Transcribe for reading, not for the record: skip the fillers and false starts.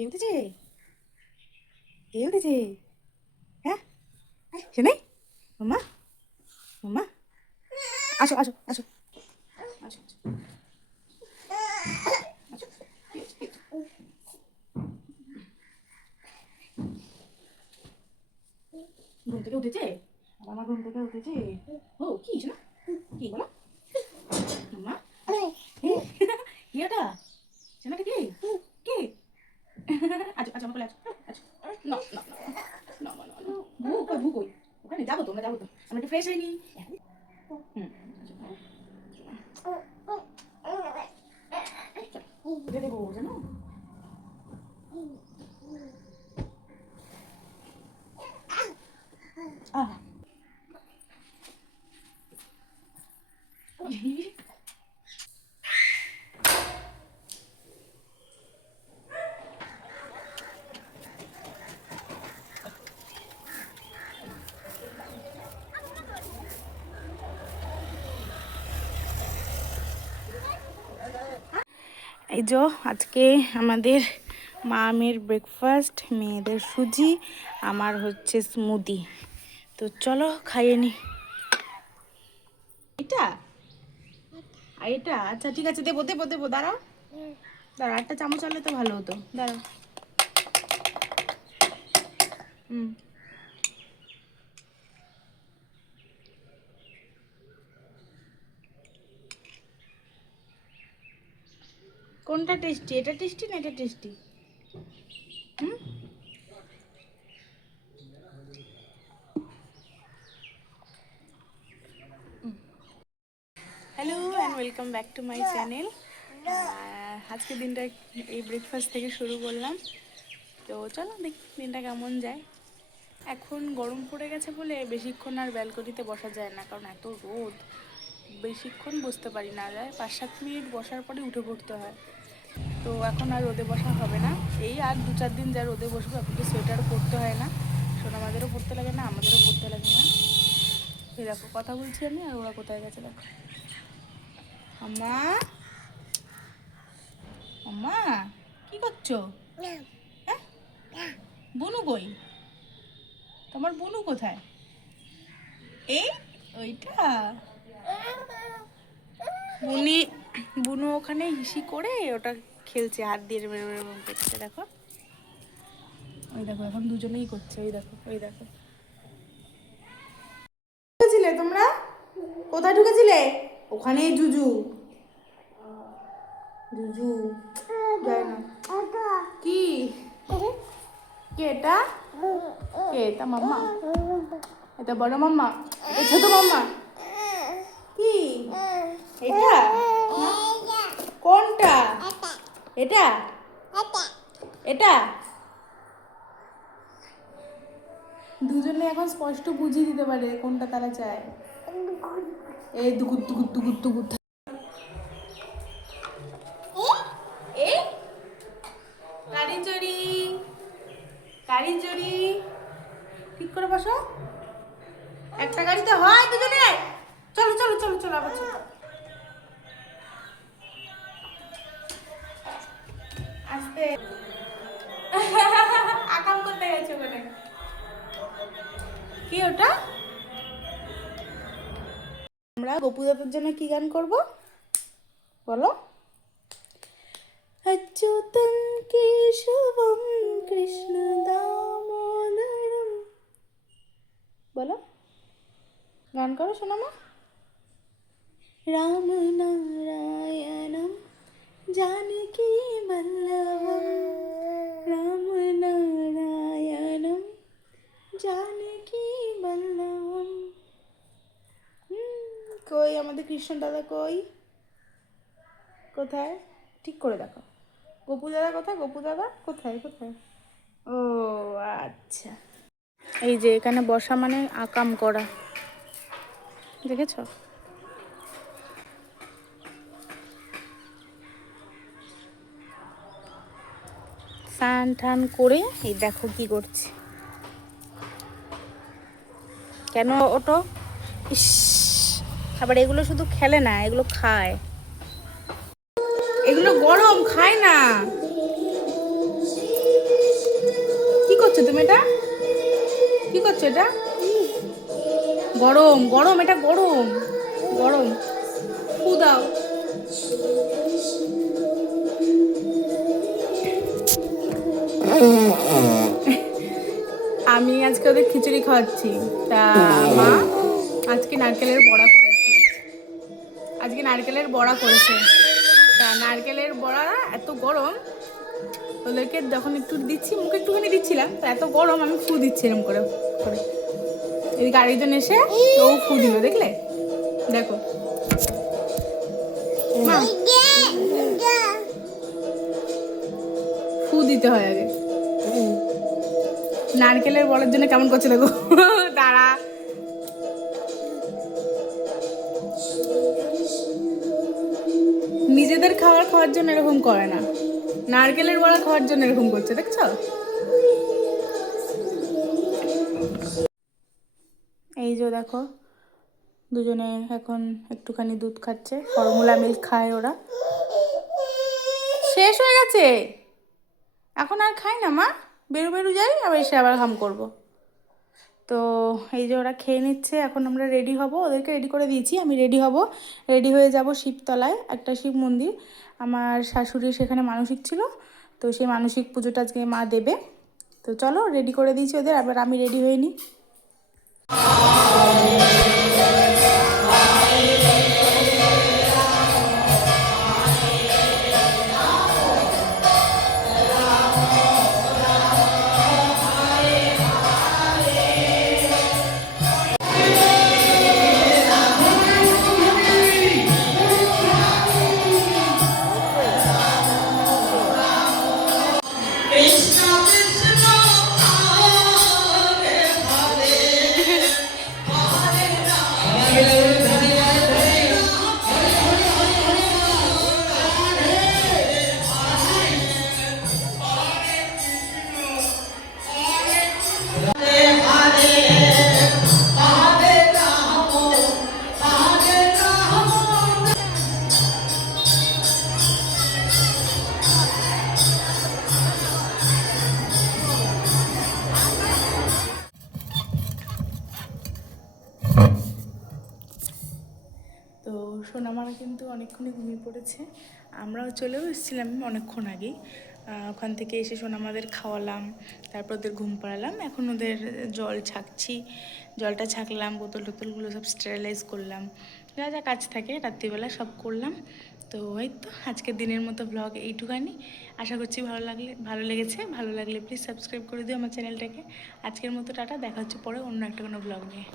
কে উঠেছে? কে উঠেছে? হ্যাঁ, শোনাই মাম্মা, মাম্মা, আসো আসো আসো আসো আসো। ঘুম থেকে উঠেছে? আমার ঘুম থেকে উঠেছে। ও কি শোনা, কি বলো মাম্মা? কি ওটা শোনাটা? কি কে? আচ্ছা আচ্ছা, আমার কোলে আছো, আচ্ছা। না না না না না না, ভু কই, ভু কই? ওখানে যাবো তো, আমরা যাবো তো, আমরা একটু ফ্রেশ হয়নি। হুম, উঠে দেবো জানো। আহ এই যে আজকে আমাদের মামের ব্রেকফাস্ট, মেয়েদের সুজি, আমার হচ্ছে স্মুদি। তো চলো খাইয়ে নি। এটা আর এটা, আচ্ছা ঠিক আছে, দেবো দেবো দেবো, দাঁড়াও দাঁড়াও, একটা চামচ আনলে তো ভালো হতো, দাঁড়াও। হুম, কোনটা টেস্টি? এটা টেস্টি না এটা tasty? Hmm, hello and welcome back to my channel. আজকে দিনটা এই ব্রেকফাস্ট থেকে শুরু করলাম। তো চলো দেখি দিনটা কেমন যায়। এখন গরম পড়ে গেছে বলে বেশিক্ষণ আর ব্যালকনিতে বসা যায় না, কারণ এত রোদ, বেশিক্ষণ বসতে পারি না, যায় 5-7 মিনিট বসার পরে উঠে পড়তে হয়। তো এখন আর রোদে বসা হবে না, এই আর 2-4 দিন যা রোদে বসবো। এখন তো সোয়েটারও পরতে হয় না, সোনামাদেরও পরতে লাগে না, আমাদেরও পরতে লাগে না। এই দেখো কথা বলছি আমি, আর ওরা কোথায় গেছে দেখো। আম্মা, আম্মা কি করছো? হ্যাঁ, বুনু কই? তোমার বুনু কোথায়? এই ওইটা বুনি, বুনু ওখানে হিসি করে ওটা খেলছে, হাত দিয়ে এরকম করছে দেখো। ওই দেখো এখন দুজনেই করছে, ওই দেখো ওই দেখো। ঢুকেছিলে তোমরা? কোথায় ঢুকেছিলে? ওখানে জুজু, জুজু যায় না। কি কে এটা? কে এটা? মাম্মা? এটা বড় মাম্মা, এটা ছোট মাম্মা? কি এটা? কোনটা? এটা? এটা? দুজনে এখন স্পষ্ট বুঝিয়ে দিতে পারে কোনটা তারা চায়। এই দুগুত দুগুত দুগুত দুগুত। এই গাড়ি চড়ি, গাড়ি চড়ি, ঠিক করে বসো। একটা গাড়িতে হয় দুজনে। চলো চলো চলো চলো, আবার চলো। আস্তে। আকাম করতে গেছে ওখানে। কি ওটা? আমরা গপু দাদার জন্য কি গান করব বলো? अच्युतं केशवं कृष्ण दामोदरम, বলো, গান করো শোনামা। রাম নারায়ণম জানকী বল্লভম, রাম নারায়ণম জানকী বল্লভম। কই আমাদের কৃষ্ণ দাদা কই? কোথায়? ঠিক করে দেখো। গপু দাদা কোথায়? গপু দাদা কোথায়? কোথায়? ও আচ্ছা, এই যে এখানে বসা মানে আকাম করা, দেখেছ? স্নান টান করে এই দেখো কি করছে। কেন ওটো? ইস, আবার এগুলো শুধু খেলে না, এগুলো খায়। এগুলো গরম, খায় না। এটা? কি করছো এটা? গরম গরম, এটা গরম গরম। ফু দাও। আমি আজকে ওদের খিচুড়ি খাওয়াচ্ছি। তা মা আজকে নারকেলের বড়া করেছে। তা নারকেলের বড়া এত গরম, ওদেরকে যখন একটু দিচ্ছি, মুখে একটুখানি দিচ্ছিলাম, তো এত গরম আমি ফু দিচ্ছি এরকম করে করে। এদিকে আরেকজন এসে ও ফু দিল, দেখলে? দেখো মা, ফু দিতে হয় আগে। নারকেলের বড়ার জন্য কেমন করছে দেখো। দাঁড়া। নিজেদের খাওয়ার জন্য এরকম করে না, নারকেলের বড়া খাওয়ার জন্য এরকম করছে, দেখছো? এই যে দেখো, দুজনে এখন একটুখানি দুধ খাচ্ছে, ফর্মুলা মিল্ক খায় ওরা। শেষ হয়ে গেছে, এখন আর খাই না মা, বেরু বেরু যাই, আবার এসে আবার হাম করব। তো এই যে ওরা খেয়ে নিচ্ছে, এখন আমরা রেডি হব, ওদেরকে রেডি করে দিয়েছি, আমি রেডি হব, রেডি হয়ে যাব শিবতলায়, একটা শিব মন্দির আমার শাশুড়ির সেখানে মানসিক ছিল, তো সেই মানসিক পুজোটা আজকে মা দেবে। তো চলো রেডি করে দিয়েছি ওদের, আবার আমি রেডি হয়ে নিই। তো সোনামারা কিন্তু অনেকক্ষণই ঘুমিয়ে পড়েছে, আমরাও চলেও এসেছিলাম অনেকক্ষণ আগেই। ওখান থেকে এসে সোনামাদের খাওয়ালাম, তারপর ওদের ঘুম পাড়ালাম, এখন ওদের জল ছাঁকছি, জলটা ছাঁকলাম, বোতল টোতলগুলো সব স্টেরিলাইজ করলাম, যা যা কাজ থাকে রাত্রিবেলা সব করলাম। তো এই তো আজকের দিনের মতো ব্লগ এইটুখানি, আশা করছি ভালো লেগেছে। ভালো লাগলে প্লিজ সাবস্ক্রাইব করে দিও আমার চ্যানেলটাকে। আজকের মতো টাটা, দেখা হচ্ছে পরে অন্য একটা কোনো ব্লগ নিয়ে।